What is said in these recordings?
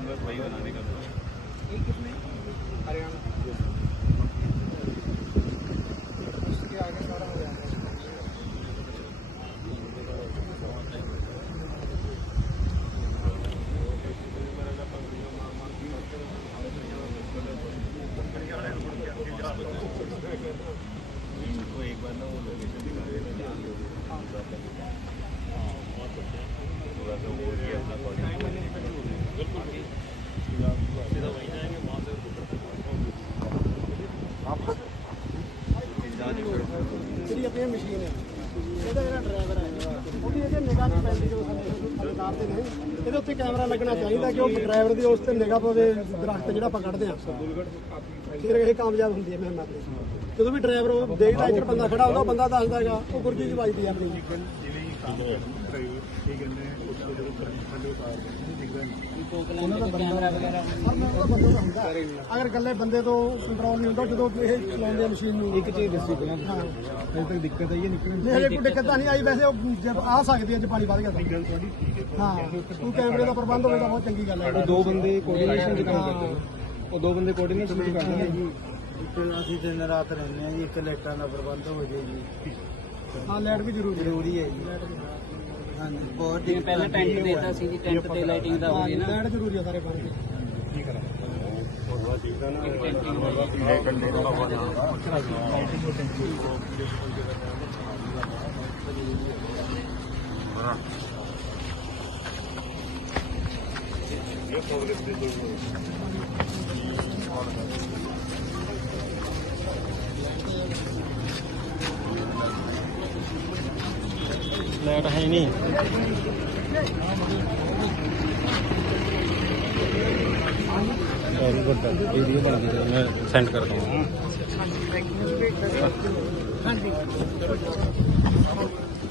बनाने का हरियाणा ਇਹ ਮਸ਼ੀਨ ਹੈ ਇਹਦਾ ਜਿਹੜਾ ਡਰਾਈਵਰ ਹੈ ਉਹਦੀ ਇਹਦੇ ਨਿਗਾਹ ਨਹੀਂ ਪੈਂਦੀ ਜੋ ਜਦੋਂ ਨਾਲ ਦੇ ਨੇ ਇਹਦੇ ਉੱਤੇ ਕੈਮਰਾ ਲੱਗਣਾ ਚਾਹੀਦਾ ਕਿ ਉਹ ਡਰਾਈਵਰ ਦੀ ਉਸ ਤੇ ਨਿਗਾਹ ਪਵੇ ਦਰਖਤ ਜਿਹੜਾ ਆਪਾਂ ਕੱਢਦੇ ਆ ਫਿਰ ਇਹ ਕਾਮਯਾਬ ਹੁੰਦੀ ਹੈ ਮੰਨਦਾ ਜਦੋਂ ਵੀ ਡਰਾਈਵਰ ਉਹ ਦੇਖਦਾ ਇੱਕ ਬੰਦਾ ਖੜਾ ਹੁੰਦਾ ਬੰਦਾ ਦੱਸਦਾ ਹੈਗਾ ਉਹ ਗੁਰਜੀ ਦੀ ਵਾਜਦੀ ਆਪਣੀ ਇਹ ਕੈਮਰਾ ਵਗੈਰਾ ਅਗਰ ਗੱਲੇ ਬੰਦੇ ਤੋਂ ਕੰਟਰੋਲ ਨਹੀਂ ਹੁੰਦਾ ਜਦੋਂ ਇਹ ਚਲਾਉਂਦੇ ਮਸ਼ੀਨ ਨੂੰ ਇੱਕ ਚੀਜ਼ ਦੱਸੀ ਪਹਿਲਾਂ ਹਾਂ ਤੱਕ ਦਿੱਕਤ ਆਈ ਹੈ ਨਿਕਲਣ ਨਹੀਂ ਕੋਈ ਦਿੱਕਤ ਤਾਂ ਨਹੀਂ ਆਈ ਵੈਸੇ ਉਹ ਜਦ ਆ ਸਕਦੀ ਹੈ ਜੇ ਪਾਣੀ ਵਧ ਗਿਆ ਤਾਂ ਹਾਂ ਤੂੰ ਕੈਮਰੇ ਦਾ ਪ੍ਰਬੰਧ ਹੋਵੇ ਤਾਂ ਬਹੁਤ ਚੰਗੀ ਗੱਲ ਹੈ ਦੋ ਬੰਦੇ ਕੋਆਰਡੀਨੇਸ਼ਨ 'ਚ ਕੰਮ ਕਰਦੇ ਉਹ ਦੋ ਬੰਦੇ ਕੋਆਰਡੀਨੇਸ਼ਨ ਕਰਦੇ ਨੇ ਜੀ ਅਸੀਂ ਦਿਨ ਰਾਤ ਰਹਿੰਦੇ ਆ ਜੀ ਇੱਕ ਲਾਈਟਾਂ ਦਾ ਪ੍ਰਬੰਧ ਹੋ ਜੇ ਜੀ ਹਾਂ ਲਾਈਟ ਵੀ ਜ਼ਰੂਰੀ ਜ਼ਰੂਰੀ ਹੈ ਜੀ ਹਾਂਜੀ ਬਹੁਤ ਜਿਵੇਂ ਪਹਿਲਾਂ ਟੈਂਟ ਦੇਤਾ ਸੀ ਜੀ ਟੈਂਟ ਤੇ ਲਾਈਟਿੰਗ ਦਾ ਹੋ ਗਿਆ ਨਾ ਲਾਈਟ ਜ਼ਰੂਰੀ ਹੈ ਸਾਰੇ ਬੰਦੇ ਕੀ ਕਰਾਂ ਹੋਣਾ ਚਾਹੀਦਾ ਨਾ ਇਹ ਕੰਨੇ ਦਾ ਹੋਣਾ ਇਹ ਪ੍ਰੋਗਰੈਸ ਦੇ ਦੋ ਹੋਰ जाएगा है नहीं वीडियो बन गई मैं सेंड कर दूँगा हाँ।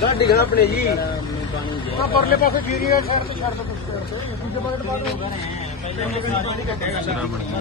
ਸਾਡੀ ਡਿਗਣਾ ਆਪਣੇ ਜੀ ਆ ਪਰਲੇ ਪਾਸੇ ਗੀਰੀ ਹੈ ਤੋਂ ਛੱਡ ਦੋ ਕੁਝ ਕਰਦੇ ਦੂਜੇ ਪਾਸੇ ਡਬਾ ਦੋ